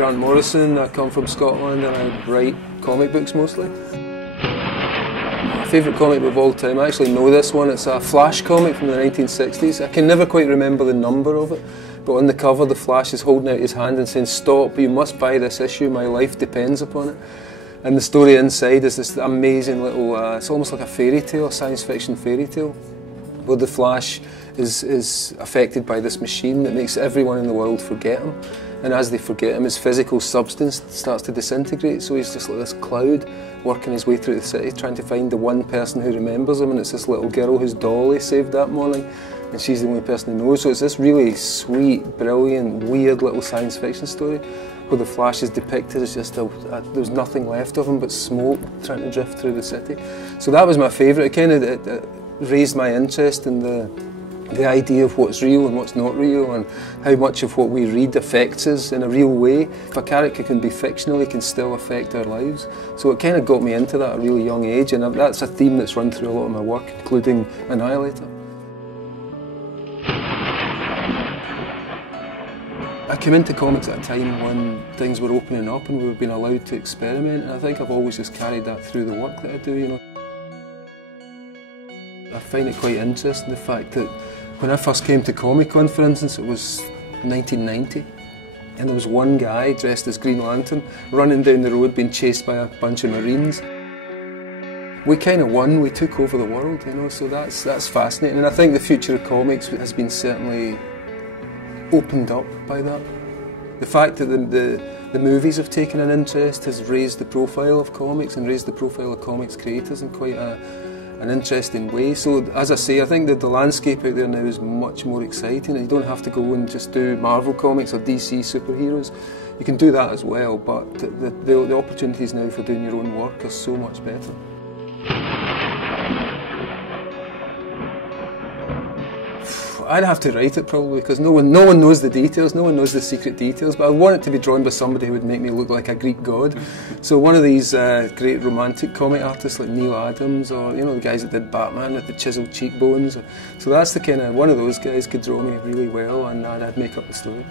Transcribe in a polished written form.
Grant Morrison. I come from Scotland and I write comic books mostly. My favourite comic book of all time, I actually know this one. It's a Flash comic from the 1960s. I can never quite remember the number of it, but on the cover the Flash is holding out his hand and saying, "Stop, you must buy this issue, my life depends upon it." And the story inside is this amazing little, it's almost like a fairy tale, a science fiction fairy tale, where the Flash is affected by this machine that makes everyone in the world forget him. And as they forget him, his physical substance starts to disintegrate, so he's just like this cloud working his way through the city trying to find the one person who remembers him, and it's this little girl whose doll he saved that morning, and she's the only person who knows. So it's this really sweet, brilliant, weird little science fiction story where the Flash is depicted as just there's nothing left of him but smoke trying to drift through the city. So that was my favourite. It kind of raised my interest in the idea of what's real and what's not real, and how much of what we read affects us in a real way. If a character can be fictional, he can still affect our lives. So it kind of got me into that at a really young age, and that's a theme that's run through a lot of my work, including Annihilator. I came into comics at a time when things were opening up and we were being allowed to experiment, and I think I've always just carried that through the work that I do, you know. I find it quite interesting, the fact that when I first came to Comic-Con, for instance, it was 1990, and there was one guy dressed as Green Lantern running down the road being chased by a bunch of Marines. We kind of won, we took over the world, you know, so that's fascinating, and I think the future of comics has been certainly opened up by that. The fact that the movies have taken an interest has raised the profile of comics and raised the profile of comics creators in quite an interesting way. So as I say, I think that the landscape out there now is much more exciting, and you don't have to go and just do Marvel comics or DC superheroes. You can do that as well, but the opportunities now for doing your own work are so much better. I'd have to write it probably, because no one knows the details, no one knows the secret details, but I want it to be drawn by somebody who would make me look like a Greek god. So one of these great romantic comic artists like Neil Adams, or you know, the guys that did Batman with the chiseled cheekbones. So that's the kind of, one of those guys could draw me really well, and I'd make up the story.